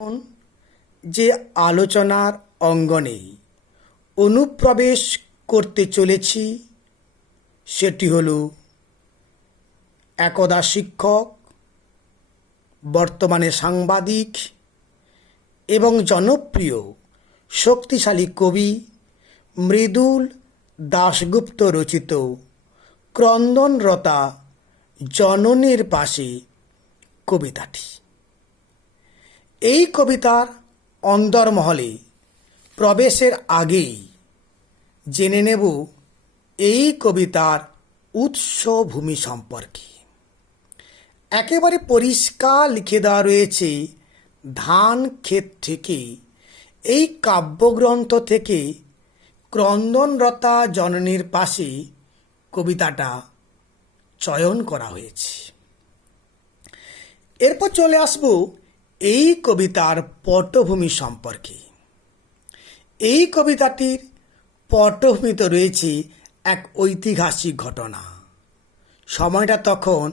এখন যে আলোচনার অঙ্গনে অনুপ্রবেশ করতে চলেছি সেটি হল একদা শিক্ষক, বর্তমানে সাংবাদিক এবং জনপ্রিয় শক্তিশালী কবি মৃদুল দাশগুপ্ত রচিত ক্রন্দনরতা জননীর পাশে কবিতাটি। এই কবিতার অন্দরমহলে প্রবেশের আগেই জেনে নেব এই কবিতার উৎসভূমি সম্পর্কে। একেবারে পরিষ্কার লিখে দেওয়া রয়েছে, ধান ক্ষেত থেকে এই কাব্যগ্রন্থ থেকে ক্রন্দনরতা জননীর পাশে কবিতাটা চয়ন করা হয়েছে। এরপর চলে আসব এই কবিতার পটভূমি সম্পর্কে। এই কবিতাটির পটভূমিতে রয়েছে এক ঐতিহাসিক ঘটনা। সময়টা তখন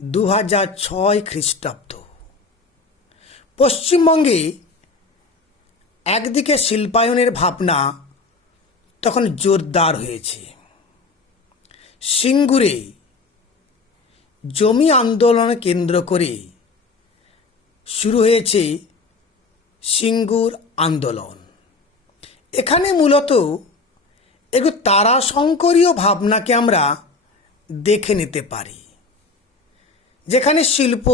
2006 খ্রিস্টাব্দ। পশ্চিমবঙ্গে একদিকে শিল্পায়নের ভাবনা তখন জোরদার হয়েছে। সিঙ্গুরে জমি আন্দোলন কেন্দ্র করে শুরু হয়েছে সিঙ্গুর আন্দোলন। এখানে মূলত একটু তারাশঙ্করীয় ভাবনাকে আমরা দেখে নিতে পারি, যেখানে শিল্প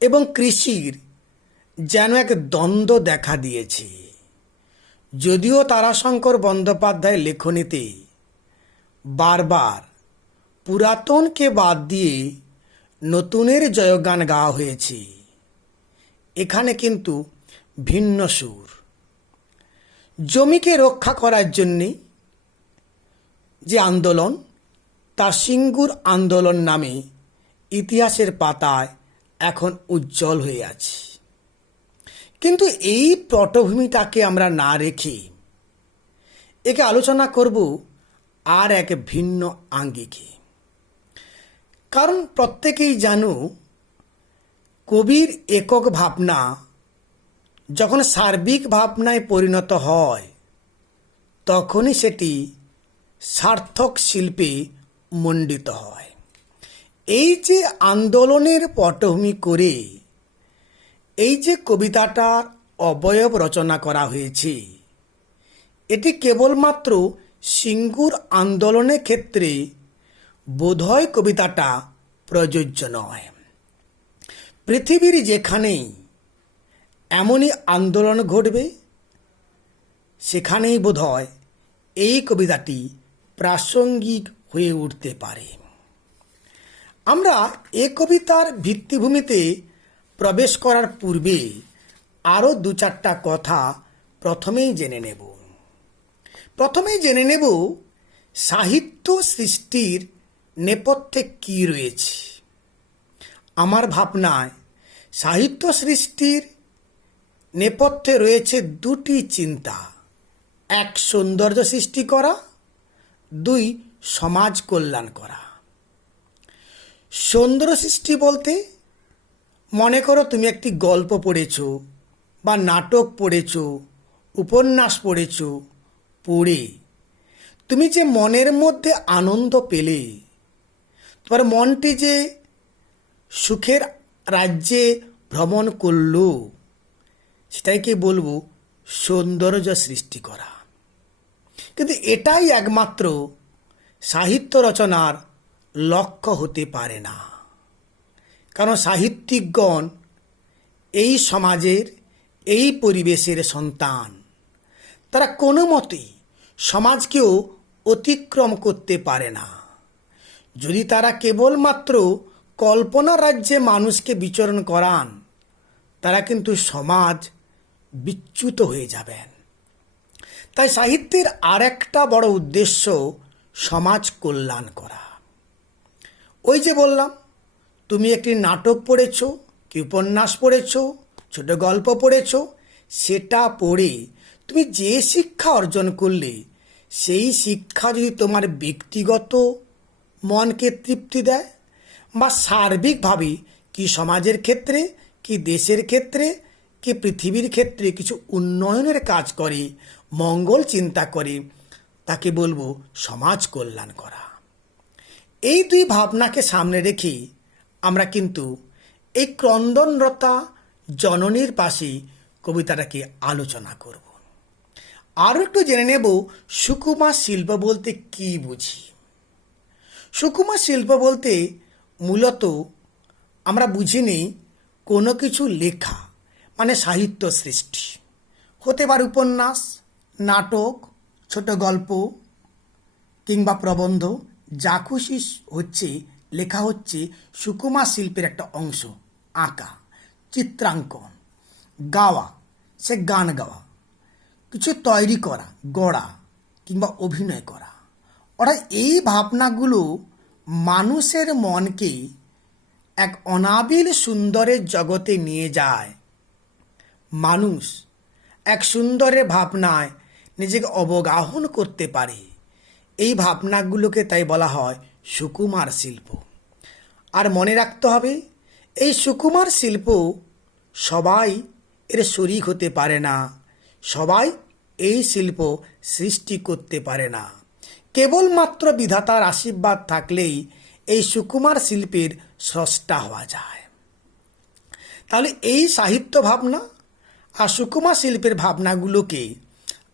এবং কৃষির যেন এক দ্বন্দ্ব দেখা দিয়েছে। যদিও তারাশঙ্কর বন্দ্যোপাধ্যায়ের লেখনীতে বারবার পুরাতনকে বাদ দিয়ে নতুনের জয়গান গাওয়া হয়েছে, এখানে কিন্তু ভিন্ন সুর। জমিকে রক্ষা করার জন্যে যে আন্দোলন, তা সিঙ্গুর আন্দোলন নামে ইতিহাসের পাতায় এখন উজ্জ্বল হয়ে আছে। কিন্তু এই পটভূমিটাকে আমরা না রেখে একে আলোচনা করব আর এক ভিন্ন আঙ্গিকে। কারণ প্রত্যেকেই জানো, কবির একক ভাবনা যখন সার্বিক ভাবনায় পরিণত হয় তখনই সেটি সার্থক শিল্পে মণ্ডিত হয়। এই যে আন্দোলনের পটভূমি করে এই যে কবিতাটার অবয়ব রচনা করা হয়েছে, এটি কেবলমাত্র সিঙ্গুর আন্দোলনের ক্ষেত্রে বোধহয় কবিতাটা প্রযোজ্য নয়। পৃথিবীর যেখানেই এমনই আন্দোলন ঘটবে সেখানেই বোধহয় এই কবিতাটি প্রাসঙ্গিক হয়ে উঠতে পারে। আমরা এ কবিতার ভিত্তিভূমিতে প্রবেশ করার পূর্বে আরও দু চারটা কথা প্রথমেই জেনে নেব সাহিত্য সৃষ্টির নেপথ্যে কী রয়েছে। আমার ভাবনায় সাহিত্য সৃষ্টির নেপথ্যে রয়েছে দুটি চিন্তা: এক, সৌন্দর্য সৃষ্টি করা; দুই, সমাজ কল্যাণ করা। সৌন্দর্য সৃষ্টি বলতে মনে করো তুমি একটি গল্প পড়েছ বা নাটক পড়েছ, উপন্যাস পড়েছ, পড়ে তুমি যে মনের মধ্যে আনন্দ পেলে, তোমার মনটি যে সুখের রাজ্যে ভ্রমণ করল, সেটাইকে বলবো সৌন্দর্য সৃষ্টি করা। কিন্তু এটাই একমাত্র সাহিত্য রচনার লক্ষ্য হতে পারে না। কারণ সাহিত্যিকগণ এই সমাজের, এই পরিবেশের সন্তান। তারা কোনো মতেই সমাজকেও অতিক্রম করতে পারে না। যদি তারা কেবলমাত্র কল্পনা রাজ্যে মানুষকে বিচরণ করান, তারা কিন্তু সমাজ বিচ্যুত হয়ে যাবেন। তাই সাহিত্যের আর একটা বড় উদ্দেশ্য সমাজ কল্যাণ করা। ওই যে বললাম, তুমি একটি নাটক পড়েছ, কি উপন্যাস পড়েছ, ছোট গল্প পড়েছ, সেটা পড়ে তুমি যে শিক্ষা অর্জন করলে, সেই শিক্ষা যদি তোমার ব্যক্তিগত মনকে তৃপ্তি দেয় বা সার্বিকভাবে কি সমাজের ক্ষেত্রে কি কি দেশের ক্ষেত্রে কি পৃথিবীর ক্ষেত্রে কিছু উন্নয়নের কাজ করে, মঙ্গল চিন্তা করে, তাকে বলবো সমাজ কল্যাণ করা। এই দুই ভাবনাকে সামনে রেখে আমরা কিন্তু এই ক্রন্দনরতা জননীর পাশে কবিতাটাকে আলোচনা করব। আরও একটু জেনে নেব সুকুমার শিল্প বলতে কি বুঝি। সুকুমার শিল্প বলতে মূলত আমরা বুঝি নেই কোনো কিছু লেখা, মানে সাহিত্য সৃষ্টি। হতে পারে উপন্যাস, নাটক, ছোট গল্প কিংবা প্রবন্ধ, যা খুশি হচ্ছে লেখা হচ্ছে সুকুমার শিল্পের একটা অংশ। আঁকা, চিত্রাঙ্কন, গাওয়া, সে গান গাওয়া, কিছু তৈরি করা, গড়া কিংবা অভিনয় করা। অর্থাৎ এই ভাবনাগুলো মানুষের মনকে এক অনাবিল সুন্দরের জগতে নিয়ে যায়। মানুষ এক সুন্দরের ভাবনায় নিজেকে অবগাহন করতে পারে। এই ভাবনাগুলোকে তাই বলা হয় সুকুমার শিল্প। আর মনে রাখতে হবে, এই সুকুমার শিল্প সবাই এর শরিক হতে পারে না, সবাই এই শিল্প সৃষ্টি করতে পারে না। কেবলমাত্র বিধাতার আশীর্বাদ থাকলেই এই সুকুমার শিল্পের স্রষ্টা হওয়া যায়। তাহলে এই সাহিত্য ভাবনা আর সুকুমার শিল্পের ভাবনাগুলোকে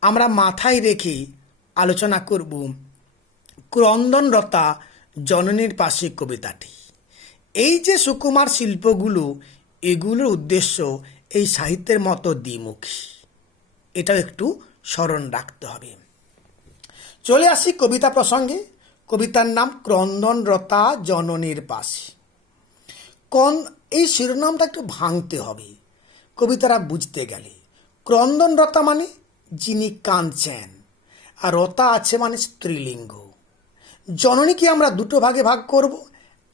আমরা মাথায় রেখে আলোচনা করব ক্রন্দনরতা জননীর পাশে কবিতাটি। এই যে সুকুমার শিল্পগুলো, এগুলোর উদ্দেশ্য এই সাহিত্যের মতো দ্বিমুখী, এটাও একটু স্মরণ রাখতে হবে। চলে আসি কবিতা প্রসঙ্গে। কবিতার নাম ক্রন্দনরতা জননীর পাশে। এই শিরোনামটা একটু ভাঙতে হবে কবিতারা বুঝতে গেলে। ক্রন্দনরতা মানে যিনি কাঁদছেন, আর রতা আছে মানে স্ত্রীলিঙ্গ। জননীকে আমরা দুটো ভাগে ভাগ করব,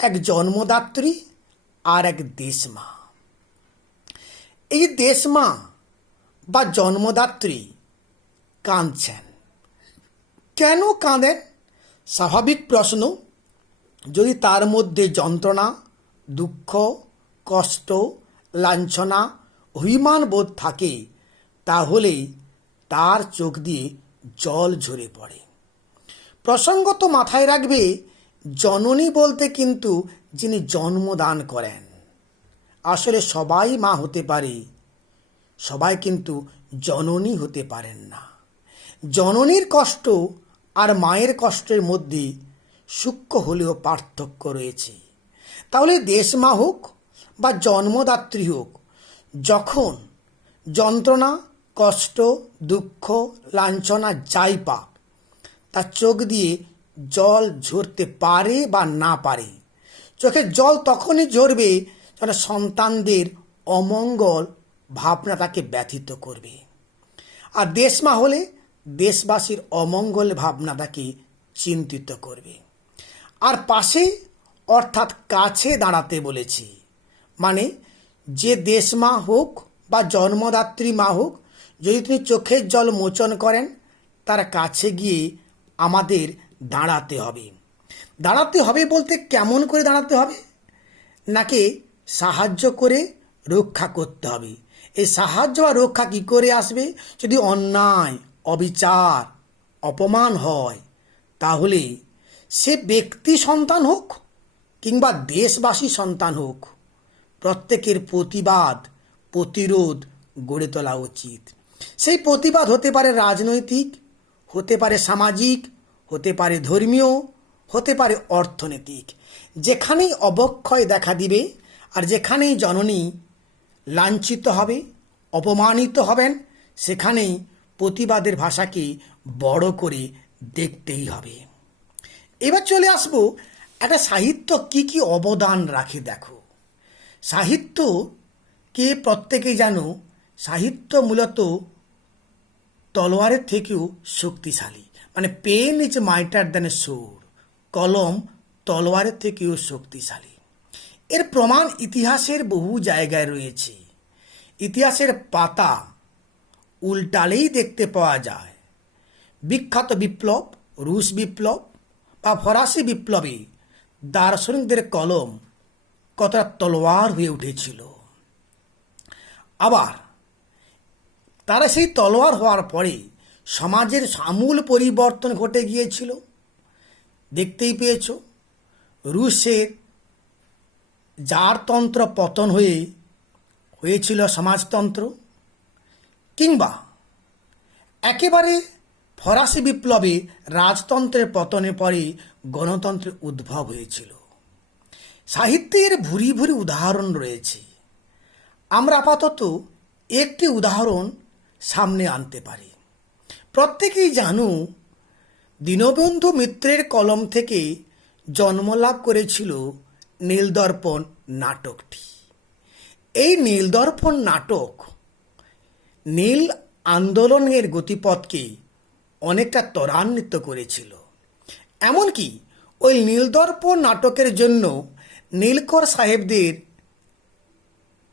এক জন্মদাত্রী আর এক দেশমা। এই দেশমা বা জন্মদাত্রী কাঁদছেন। কেন কাঁদেন? স্বাভাবিক প্রশ্ন। যদি তার মধ্যে যন্ত্রণা, দুঃখ, কষ্ট, লাঞ্ছনা, অভিমান বোধ থাকে, তাহলে তার চোখ দিয়ে জল ঝরে পড়ে। প্রসঙ্গত মাথায় রাখবে, জননী বলতে কিন্তু যিনি জন্মদান করেন। আসলে সবাই মা হতে পারে, সবাই কিন্তু জননী হতে পারেন না। জননীর কষ্ট আর মায়ের কষ্টের মধ্যে সূক্ষ্ম হলেও পার্থক্য রয়েছে। তাহলে দেশমা হোক বা জন্মদাত্রী হোক, যখন যন্ত্রণা, কষ্ট, দুঃখ, লাঞ্ছনা যাই পাক, তার চোখ দিয়ে জল ঝরতে পারে বা না পারে। চোখের জল তখনই ঝরবে যখন সন্তানদের অমঙ্গল ভাবনা তাকে ব্যথিত করবে। আর দেশমা হলে দেশবাসীর অমঙ্গল ভাবনা তাকে চিন্তিত করবে। আর পাশে অর্থাৎ কাছে দাঁড়াতে বলেছি, মানে যে দেশমা হোক বা জন্মদাত্রী মা হোক, যদি তিনি চোখের জল মোচন করেন, তার কাছে গিয়ে আমাদের দাঁড়াতে হবে। দাঁড়াতে হবে বলতে কেমন করে দাঁড়াতে হবে? নাকি সাহায্য করে রক্ষা করতে হবে। এই সাহায্য বা রক্ষা কী করে আসবে? যদি অন্যায়, অবিচার, অপমান হয়, তাহলে সে ব্যক্তি সন্তান হোক কিংবা দেশবাসী সন্তান হোক, প্রত্যেকের প্রতিবাদ, প্রতিরোধ গড়ে তোলা উচিত। সেই প্রতিবাদ হতে পারে রাজনৈতিক, হতে পারে সামাজিক, হতে পারে ধর্মীয়, হতে পারে অর্থনৈতিক। যেখানেই অবক্ষয় দেখা দিবে আর যেখানেই জননী লাঞ্ছিত হবে, অপমানিত হবেন, সেখানেই প্রতিবাদের ভাষাকে বড় করে দেখতেই হবে। এবার চলে আসবো একটা সাহিত্য কি কি অবদান রাখে। দেখো, সাহিত্যকে প্রত্যেকেই জানো, সাহিত্য মূলত তলোয়ারের থেকেও শক্তিশালী। মানে pen is mightier than a sword, কলম তলোয়ারের থেকেও শক্তিশালী। এর প্রমাণ ইতিহাসের বহু জায়গায় রয়েছে। ইতিহাসের পাতা উল্টালেই দেখতে পাওয়া যায় বিখ্যাত বিপ্লব, রুশ বিপ্লব বা ফরাসি বিপ্লবে দার্শনিকদের কলম কতটা তলোয়ার হয়ে উঠেছিল। আবার তারা সেই তলোয়ার হওয়ার পরে সমাজের আমূল পরিবর্তন ঘটে গিয়েছিল। দেখতেই পেয়েছ, রুশের জারতন্ত্র পতন হয়েছিল সমাজতন্ত্র, কিংবা একেবারে ফরাসি বিপ্লবে রাজতন্ত্রের পতনের পরে গণতন্ত্রের উদ্ভব হয়েছিল। সাহিত্যের ভুরি ভুরি উদাহরণ রয়েছে। আমরা আপাতত একটি উদাহরণ সামনে আনতে পারি। প্রত্যেকেই জানো, দীনবন্ধু মিত্রের কলম থেকে জন্মলাভ করেছিল নীলদর্পণ নাটকটি। এই নীলদর্পণ নাটক নীল আন্দোলনের গতিপথকে অনেকটা ত্বরান্বিত করেছিল। এমনকি ওই নীলদর্পণ নাটকের জন্য নীলকর সাহেবদের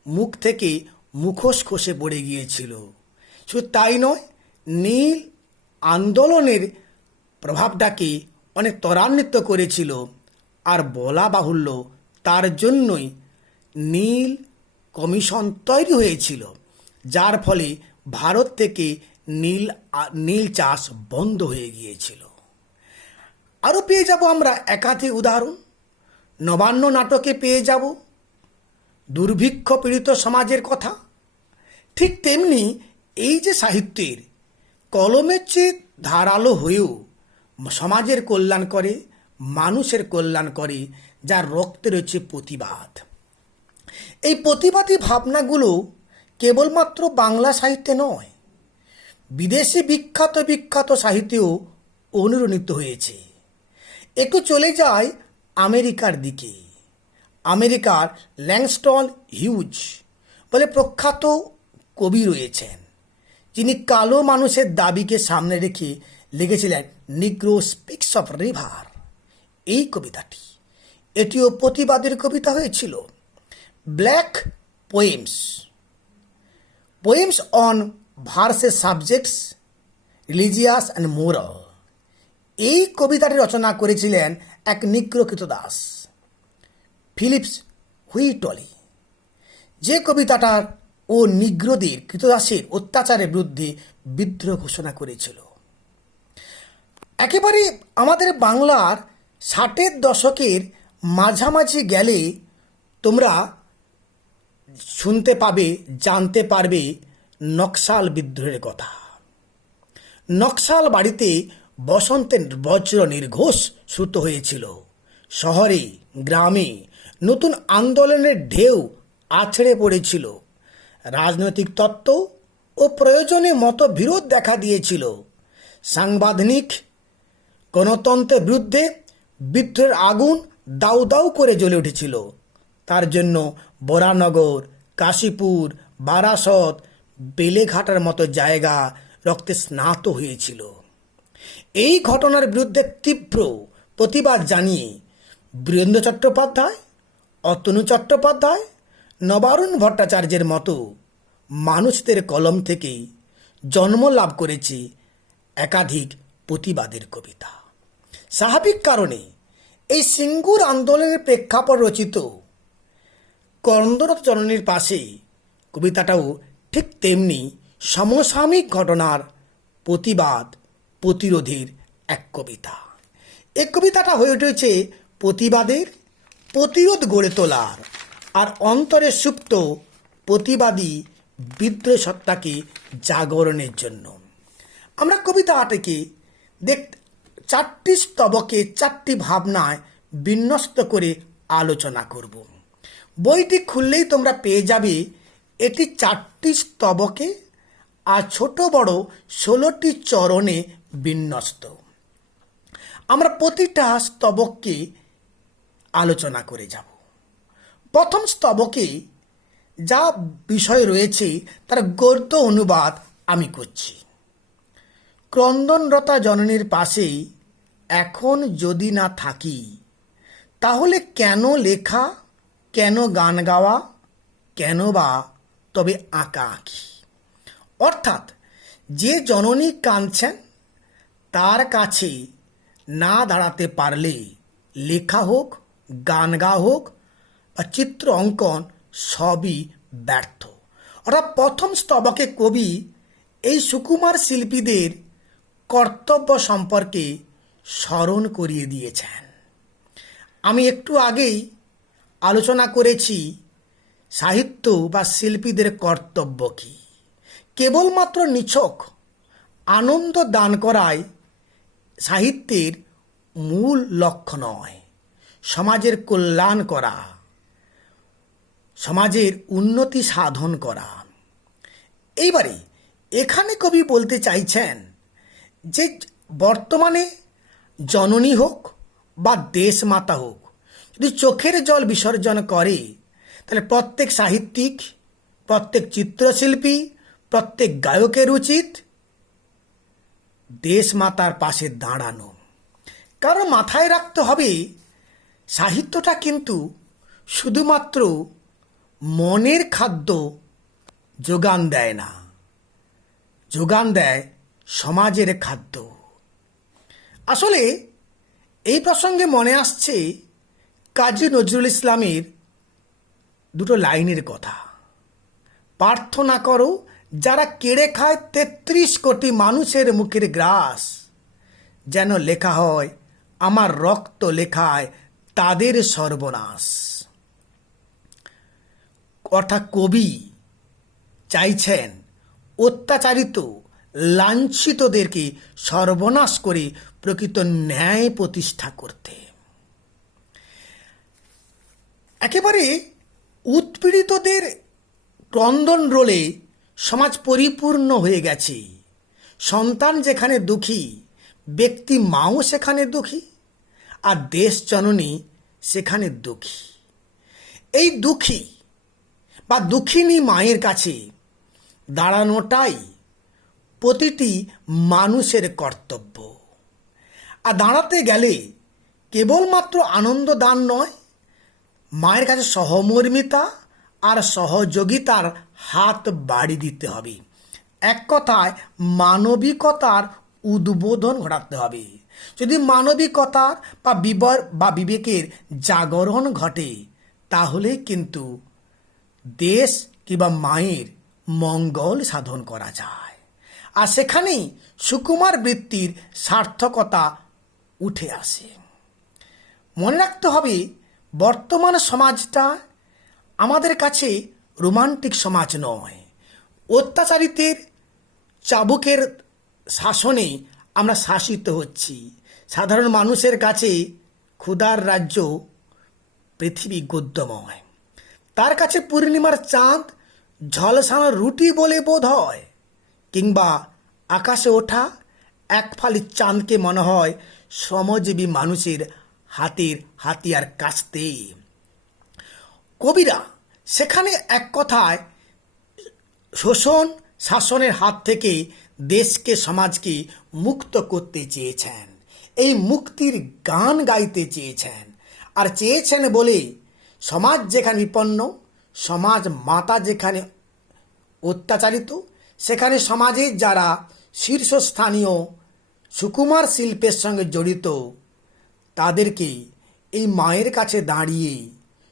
মুখ থেকে মুখোশ খসে পড়ে গিয়েছিল। শুধু তাই নয়, নীল আন্দোলনের প্রভাবটাকে অনেক ত্বরান্বিত করেছিল। আর বলা বাহুল্য, তার জন্যই নীল কমিশন তৈরি হয়েছিল, যার ফলে ভারত থেকে নীল চাষ বন্ধ হয়ে গিয়েছিল। আরও পেয়ে যাব আমরা একাধিক উদাহরণ। নবান্ন নাটকে পেয়ে যাব দুর্ভিক্ষ পীড়িত সমাজের কথা। ঠিক তেমনি এই যে সাহিত্যের কলমের চেয়ে ধারালো হয়েও সমাজের কল্যাণ করে, মানুষের কল্যাণ করে, যার রক্তে রয়েছে প্রতিবাদ। এই প্রতিবাদী ভাবনাগুলো কেবলমাত্র বাংলা সাহিত্যে নয়, বিদেশি বিখ্যাত বিখ্যাত সাহিত্যেও অনুরণিত হয়েছে। একটু চলে যায় আমেরিকার দিকে। আমেরিকার ল্যাংস্টন হিউজ বলে প্রখ্যাত কবি রয়েছেন, যিনি কালো মানুষের দাবিকে সামনে রেখে লিখেছিলেন নিগ্রো স্পিক্স অফ রিভার। এই কবিতাটি, এটিও প্রতিবাদের কবিতা হয়েছিল। Black poems on versus subjects religious and moral. এই কবিতাটি রচনা করেছিলেন এক নিগ্রো কৃতদাস, ফিলিপস হুইটলি, যে কবিতাটার ও নিগ্রোদের কৃতদাসের অত্যাচারের বিরুদ্ধে বিদ্রোহ ঘোষণা করেছিল। একেবারে আমাদের বাংলার 60-এর দশকের মাঝামাঝি গেলে তোমরা শুনতে পাবে, জানতে পারবে নকশাল বিদ্রোহের কথা। নকশাল বাড়িতে বসন্তের বজ্র নির্ঘোষ শ্রুত হয়েছিল। শহরে গ্রামে নতুন আন্দোলনের ঢেউ আছড়ে পড়েছিল। রাজনৈতিক তত্ত্ব ও প্রয়োজনে মতবিরোধ দেখা দিয়েছিল। সাংবিধানিক গণতন্ত্রের বিরুদ্ধে বিদ্রোহের আগুন দাউ দাউ করে জ্বলে উঠেছিল। তার জন্য বরানগর, কাশীপুর, বারাসত, বেলেঘাটার মতো জায়গা রক্তে স্নাত হয়েছিল। এই ঘটনার বিরুদ্ধে তীব্র প্রতিবাদ জানিয়ে বীরেন্দ্র চট্টোপাধ্যায়, অতনু চট্টোপাধ্যায়, নবারুণ ভট্টাচার্যের মতো মানুষদের কলম থেকেই জন্ম লাভ করেছে একাধিক প্রতিবাদের কবিতা। স্বাভাবিক কারণে এই সিঙ্গুর আন্দোলনের প্রেক্ষাপট রচিত কন্দরত জননীর পাশে কবিতাটাও ঠিক তেমনি সমসাময়িক ঘটনার প্রতিবাদ প্রতিরোধের এক কবিতা। এই কবিতাটা হয়ে উঠেছে প্রতিবাদের, প্রতিরোধ গড়ে তোলার আর অন্তরে সুপ্ত প্রতিবাদী বিদ্রোহ সত্তাকে জাগরণের জন্য। আমরা কবিতাটাকে চারটি স্তবকে, চারটি ভাবনায় বিন্যস্ত করে আলোচনা করব। বইটি খুললেই তোমরা পেয়ে যাবে এটি 4টি স্তবকে আর ছোট বড় 16টি চরণে বিন্যস্ত। আমরা প্রতিটা স্তবককে আলোচনা করে যাব। প্রথম স্তবকে যা বিষয় রয়েছে তার গদ্য অনুবাদ আমি করছি। ক্রন্দনরতা জননীর পাশেই এখন যদি না থাকি, তাহলে কেন লেখা, কেন গান গাওয়া, কেন বা তবে আঁকা আঁকি। অর্থাৎ যে জননী কাঁদছেন তার কাছে না দাঁড়াতে পারলে লেখা হোক, গান গাওয়া হোক বা চিত্র অঙ্কন সবই ব্যর্থ। অর্থাৎ প্রথম স্তবকে কবি এই সুকুমার শিল্পীদের কর্তব্য সম্পর্কে স্মরণ করিয়ে দিয়েছেন। আমি একটু আগেই আলোচনা করেছি সাহিত্য বা শিল্পীদের কর্তব্য কী। কেবলমাত্র নিছক আনন্দ দান করাই সাহিত্যের মূল লক্ষ্য নয়, সমাজের কল্যাণ করা, সমাজের উন্নতি সাধন করা। এইবারে এখানে কবি বলতে চাইছেন যে বর্তমানে জননী হোক বা দেশমাতা হোক, যদি চোখের জল বিসর্জন করে, তাহলে প্রত্যেক সাহিত্যিক, প্রত্যেক চিত্রশিল্পী, প্রত্যেক গায়কের উচিত দেশমাতার পাশে দাঁড়ানো। কারণ মাথায় রাখতে হবে, সাহিত্যটা কিন্তু শুধুমাত্র মনের খাদ্য যোগান দেয় না, যোগান দেয় সমাজের খাদ্য। আসলে এই প্রসঙ্গে মনে আসছে কাজী নজরুল ইসলামের দুটো লাইনের কথা। প্রার্থনা করো যারা কেড়ে খায় ৩৩ কোটি মানুষের মুখের গ্রাস, যেন লেখা হয় আমার রক্ত লেখায় তাদের সর্বনাশ। অর্থাৎ কবি চাইছেন অত্যাচারিত লাঞ্ছিতদেরকে সর্বনাশ করে প্রকৃত ন্যায় প্রতিষ্ঠা করতে। একেবারে উৎপীড়িতদের ক্রন্দন রোলে সমাজ পরিপূর্ণ হয়ে গেছে। সন্তান যেখানে দুঃখী, ব্যক্তি মাও সেখানে দুঃখী, আর দেশ জননী সেখানে দুঃখী। এই দুঃখী বা দুঃখিনী মায়ের কাছে দাঁড়ানোটাই প্রতিটি মানুষের কর্তব্য। আর দাঁড়াতে গেলে কেবলমাত্র আনন্দ দান নয়, মায়ের কাছে সহমর্মিতা আর সহযোগিতার হাত বাড়িয়ে দিতে হবে। এক কথায় মানবিকতার উদ্বোধন ঘটাতে হবে। যদি মানবিকতার বা বিবেকের জাগরণ ঘটে, তাহলে কিন্তু দেশ কিংবা মায়ের মঙ্গল সাধন করা যায়। আর সেখানেই সুকুমার বৃত্তির সার্থকতা উঠে আসে। মনে রাখতে হবে, বর্তমান সমাজটা আমাদের কাছে রোমান্টিক সমাজ নয়। অত্যাচারিতের চাবুকের শাসনে আমরা শাসিত হচ্ছি। সাধারণ মানুষের কাছে ক্ষুধার রাজ্য পৃথিবী গদ্যময়। তার কাছে পূর্ণিমার চাঁদ ঝলসানো রুটি বলে বোধ হয়, কিংবা আকাশে ওঠা এক ফালি চাঁদকে মনে হয় শ্রমজীবী মানুষের হাতের হাতিয়ার কাস্তে। কবিরা সেখানে এক কথায় শোষণ শাসনের হাত থেকে দেশকে, সমাজকে মুক্ত করতে চেয়েছেন। এই মুক্তির গান গাইতে চেয়েছেন। আর চেয়েছেন বলে সমাজ যেখানে বিপন্ন, সমাজ মাতা যেখানে অত্যাচারিত, সেখানে সমাজের যারা শীর্ষস্থানীয় সুকুমার শিল্পের সঙ্গে জড়িত, তাদেরকে এই মায়ের কাছে দাঁড়িয়ে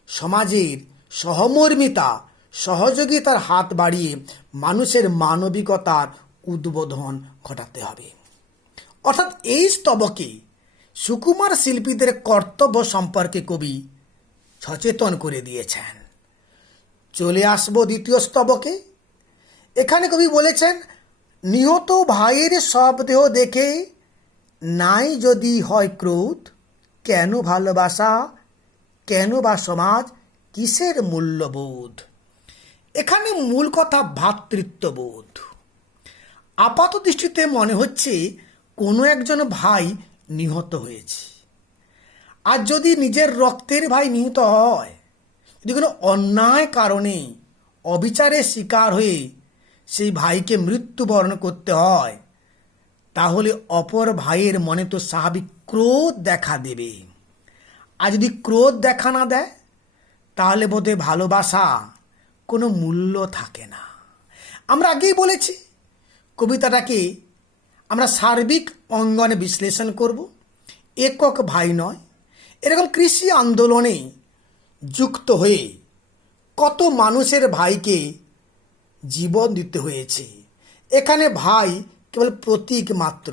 সমাজের সহমর্মিতা, সহযোগিতার হাত বাড়িয়ে মানুষের মানবিকতার উদ্বোধন ঘটাতে হবে। অর্থাৎ এই স্তবকে সুকুমার শিল্পীদের কর্তব্য সম্পর্কে কবি সচেতন করে দিয়েছেন। চলে আসব দ্বিতীয় স্তবকে। এখানে কবি বলেছেন, নিহত ভাইয়ের সব দেহ দেখে নাই যদি হয় ক্রোধ, কেন ভালোবাসা, কেন বা সমাজ, কিসের মূল্যবোধ। এখানে মূল কথা ভ্রাতৃত্ববোধ। আপাত দৃষ্টিতে মনে হচ্ছে কোনো একজন ভাই নিহত হয়েছে। আর যদি নিজের রক্তের ভাই নিহত হয়, যদি কোনো অন্যায় কারণে অবিচারের শিকার হয়ে সেই ভাইকে মৃত্যুবরণ করতে হয়, তাহলে অপর ভাইয়ের মনে তো স্বাভাবিক ক্রোধ দেখা দেবে। আর যদি ক্রোধ দেখা না দেয়, তাহলে বোধহয় ভালোবাসা কোনো মূল্য থাকে না। আমরা আগেই বলেছি, কবিতাটাকে আমরা সার্বিক অঙ্গনে বিশ্লেষণ করব, একক ভাই নয়। এরকম কৃষি আন্দোলনে যুক্ত হয়ে কত মানুষের ভাইকে জীবন দিতে হয়েছে। এখানে ভাই কেবল প্রতীক মাত্র,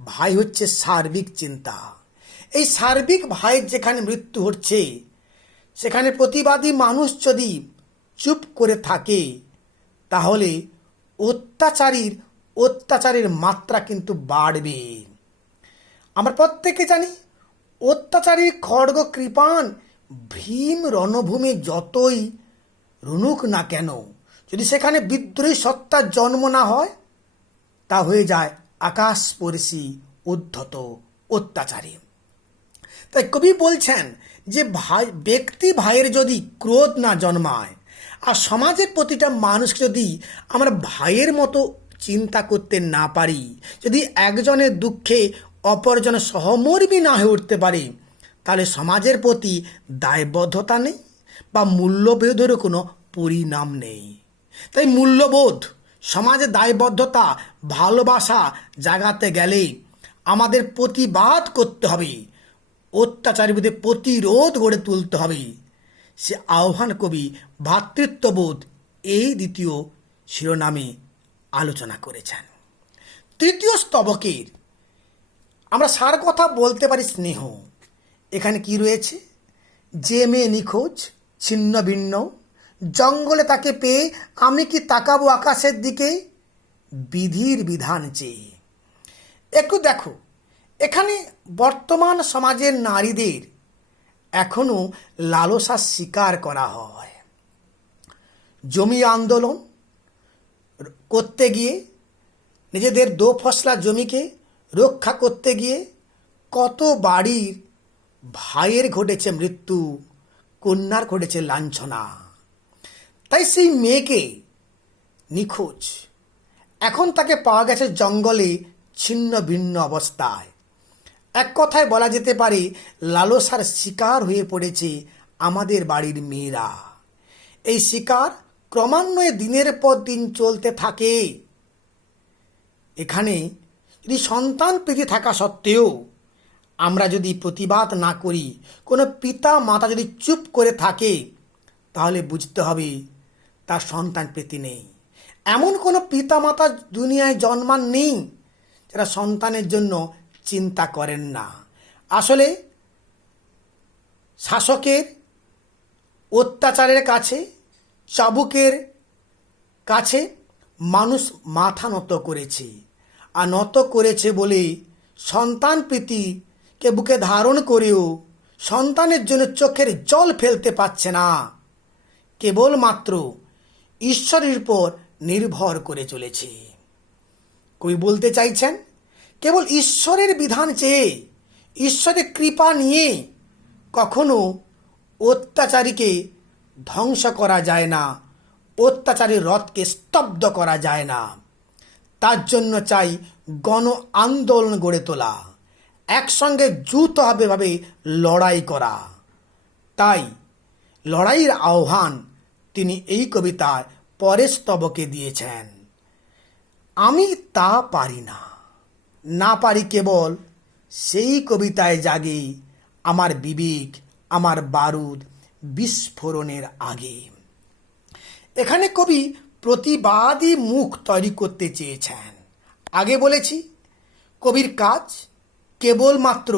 ভাই হচ্ছে সার্বিক চিন্তা। এই সার্বিক ভাইয়ের যেখানে মৃত্যু হচ্ছে, সেখানে প্রতিবাদী মানুষ যদি চুপ করে থাকে, তাহলে অত্যাচারের মাত্রা কিন্তু বাড়বে। আমরা প্রত্যেকে জানি, অত্যাচারী খড়গ কৃপাণ ভীম রণভূমি যতই রুনুক না কেন, যদি সেখানে বিদ্রোহী সত্তার জন্ম না হয়, তা হয়ে যায় আকাশস্পর্শী উদ্ধত অত্যাচারী। তাই কবি বলছেন যে ব্যক্তি ভাইয়ের যদি ক্রোধ না জন্মায়, আর সমাজের প্রতিটা মানুষকে যদি আমরা ভাইয়ের মতো চিন্তা করতে না পারি, যদি একজনের দুঃখে অপরজনের সহমর্মী না হয়ে উঠতে পারে, তাহলে সমাজের প্রতি দায়বদ্ধতা নেই বা মূল্যবোধেরও কোনো পরিণাম নেই। তাই মূল্যবোধ, সমাজে দায়বদ্ধতা, ভালোবাসা জাগাতে গেলে আমাদের প্রতিবাদ করতে হবে, অত্যাচারের বিরুদ্ধে প্রতিরোধ গড়ে তুলতে হবে। সে আহ্বান কবি ভ্রাতৃত্ববোধ এই দ্বিতীয় শিরোনামে আলোচনা করেছেন। তৃতীয় স্তবকের আমরা সার কথা বলতে পারি স্নেহ। এখানে কি রয়েছে? যে মেয়ে নিখোঁজ ছিন্ন ভিন্ন, জঙ্গলে তাকে পেয়ে আমি কি তাকাবো আকাশের দিকে, বিধির বিধান চেয়ে। একটু দেখো, এখানে বর্তমান সমাজের নারীদের এখনো লালসার শিকার করা হয়। জমি আন্দোলন করতে গিয়ে, নিজেদের দোফসলা জমিকে রক্ষা করতে গিয়ে কত বাড়ির ভাইয়ের ঘটেছে মৃত্যু, কন্যার ঘটেছে লাঞ্ছনা। তাই সেই মেয়েকে নিখোঁজ, এখন তাকে পাওয়া গেছে জঙ্গলে ছিন্ন ভিন্ন অবস্থায়। এক কথায় বলা যেতে পারে লালসার শিকার হয়ে পড়েছে আমাদের বাড়ির মেয়েরা। এই শিকার ক্রমান্বয়ে দিনের পর দিন চলতে থাকে। এখানে যদি সন্তান প্রীতি থাকা সত্ত্বেও আমরা যদি প্রতিবাদ না করি, কোনো পিতা মাতা যদি চুপ করে থাকে, তাহলে বুঝতে হবে তার সন্তান প্রীতি নেই। এমন কোনো পিতা মাতা দুনিয়ায় জন্মান নেই যারা সন্তানের জন্য চিন্তা করেন না। আসলে শাসকের অত্যাচারের কাছে, চাবুকের কাছে মানুষ মাথা নত করেছে, আর নত করেছে বলে সন্তান প্রীতিকে বুকে ধারণ করেও সন্তানের জন্য চোখের জল ফেলতে পারছে না, কেবলমাত্র ঈশ্বরের উপর নির্ভর করে চলেছে। কবি বলতে চাইছেন, কেবল ঈশ্বরের বিধান চেয়ে, ঈশ্বরের কৃপা নিয়ে কখনো অত্যাচারীকে ধ্বংস করা যায় না, অত্যাচারী রথকে স্তব্ধ করা যায় না। তার জন্য চাই গণ আন্দোলন গড়ে তোলা, একসঙ্গে যৌথভাবে লড়াই করা। তাই লড়াইয়ের আহ্বান তিনি এই কবিতার পরের স্তবকে দিয়েছেন। আমি তা পারি না, না পারি কেবল সেই কবিতায় জাগে আমার বিবেক, আমার বারুদ বিস্ফোরণের আগে। এখানে কবি প্রতিবাদী মুখ তৈরি করতে চেয়েছেন। আগে বলেছি, কবির কাজ কেবলমাত্র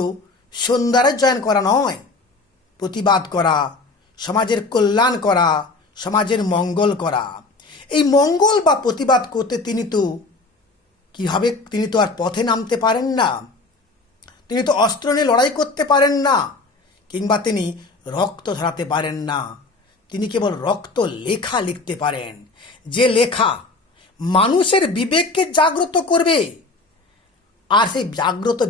সৌন্দর্যায়ন করা নয়, প্রতিবাদ করা, সমাজের কল্যাণ করা, সমাজের মঙ্গল করা। এই মঙ্গল বা প্রতিবাদ করতে তিনি তো আর পথে নামতে পারেন না, তিনি তো অস্ত্র নিয়ে লড়াই করতে পারেন না, কিংবা তিনি রক্ত ঝরাতে পারেন না। তিনি কেবল রক্ত লেখা লিখতে পারেন, যে লেখা মানুষের বিবেককে জাগ্রত করবে, আর সেই জাগ্রত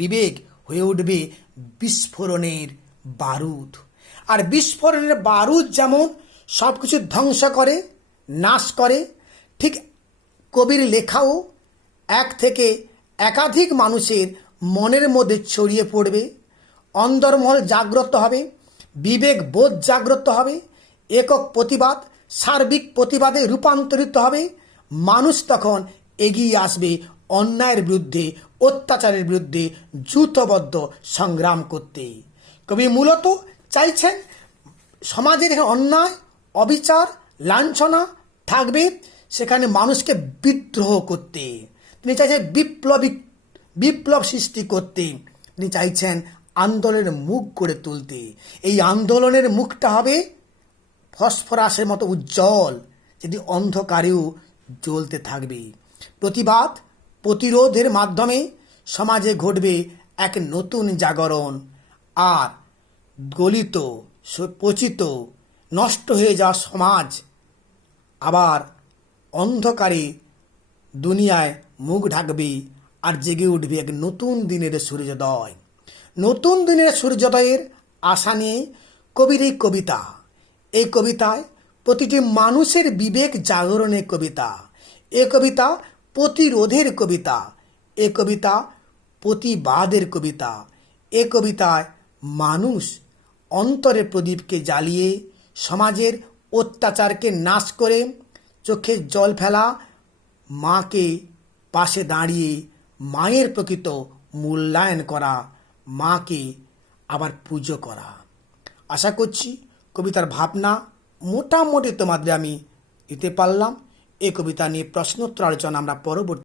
বিবেক হয়ে উঠবে বিস্ফোরণের বারুদ। আর বিস্ফোরণের বারুদ যেমন সব কিছু ধ্বংস করে, নাশ করে, ঠিক কবির লেখাও এক থেকে একাধিক মানুষের মনের মধ্যে ছড়িয়ে পড়বে, অন্তর্মহল জাগ্রত হবে, বিবেক বোধ জাগ্রত হবে, একক প্রতিবাদ সার্বিক প্রতিবাদে রূপান্তরিত হবে। মানুষ তখন এগিয়ে আসবে অন্যায়ের বিরুদ্ধে, অত্যাচারের বিরুদ্ধে যৌথবদ্ধ সংগ্রাম করতে। কবি মূলত চাইছেন সমাজের অন্যায়, অবিচার লাঞ্ছনা থাকবে, সেখানে মানুষকে বিদ্রোহ করতে। তিনি চাইছেন বিপ্লব সৃষ্টি করতে। তিনি চাইছেন আন্দোলনের মুখ গড়ে তুলতে। এই আন্দোলনের মুখটা হবে ফসফরাসের মতো উজ্জ্বল, যেটি অন্ধকারেও জ্বলতে থাকবে। প্রতিবাদ প্রতিরোধের মাধ্যমে সমাজে ঘটবে এক নতুন জাগরণ, আর গলিত পচিত নষ্ট হয়ে যাওয়া সমাজ আবার অন্ধকারে দুনিয়ায় মুখ ঢাকবে, আর জেগে উঠবে এক নতুন দিনের সূর্যোদয়। নতুন দিনের সূর্যোদয়ের আশা নিয়ে কবির এই কবিতা। এই কবিতায় প্রতিটি মানুষের বিবেক জাগরণের কবিতা। এ কবিতা প্রতিরোধের কবিতা। এ কবিতা প্রতিবাদের কবিতা। এ কবিতায় মানুষ অন্তরের প্রদীপকে জ্বালিয়ে সমাজের অত্যাচারকে নাশ করে চোখে জল ফেলা মাকে পাশে দাঁড়িয়ে মায়ের প্রকৃত মূল্যায়ন করা, মাকে আবার পুজো করা। আশা করছি কবিতার ভাবনা মোটামুটি তোমাদের আমি দিতে পারলাম। এই কবিতা নিয়ে প্রশ্নোত্তর আলোচনা আমরা পরবর্তী